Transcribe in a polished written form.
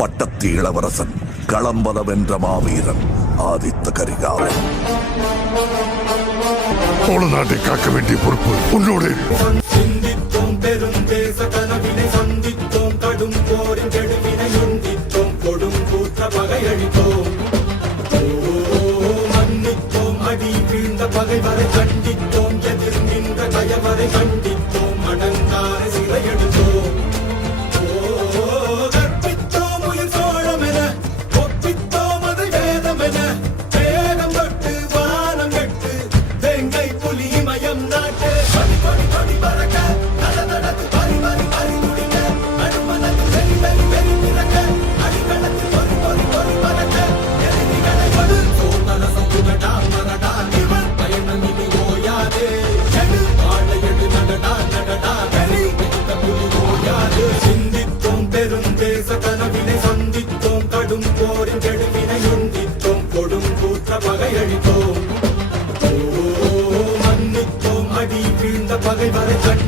பட்டத்து இளவரசன், களம்பலம் என்ற மாவீரன் ஆதித்த கரிகாலன். சோழ நாட்டை காக்க வேண்டிய பொறுப்பு உன்னோடு. சிந்தித்தோம் பெருந்தேச கனவினை, சந்தித்தோம் கடும் போரின் கெடுவினை, உந்தித்தோம் கொடும் கூற்ற பகையழித்தோம். மன்னித்தோம் அடி வீழ்ந்த பகைவரை, கண்டித்தோம் எதிர் நின்ற கயவரை, கண்டித்தோம் அடங்கார சிறையெடுத்தோம். கற்பித்தோம் உயிர் சோழம் என, ஒப்பித்தோம் அதை வேதம் என, வேகம் தொட்டு வானம் கெட்டு வேங்கை புலி மயம் நாட்டு. படி படி படி பறக்க நடந்து பறி பறி பறி துடிக்க, நடுமனது வெறி வெறி வெறி பிறக்க, அடிகளத்து பொறி பொறி பொறி பறக்க, எதிரிகளை படு சோழரசம் புகடா மரடா, இவன் பயணம் இனி ஓயாதே. எடு வாழை எடு நடடா நடடா, வெறி மிகுந்த புலி ஓயாது. சிந்தித்தோம் பெருந்தேச கனவினை, சந்தித்தோம் கடும் போரின் கெடுவினை, உந்தித்தோம் கொடும் கூற்ற பகையழித்தோம். மன்னித்தோம் அடி வீழ்ந்த பகைவரை, கண்டு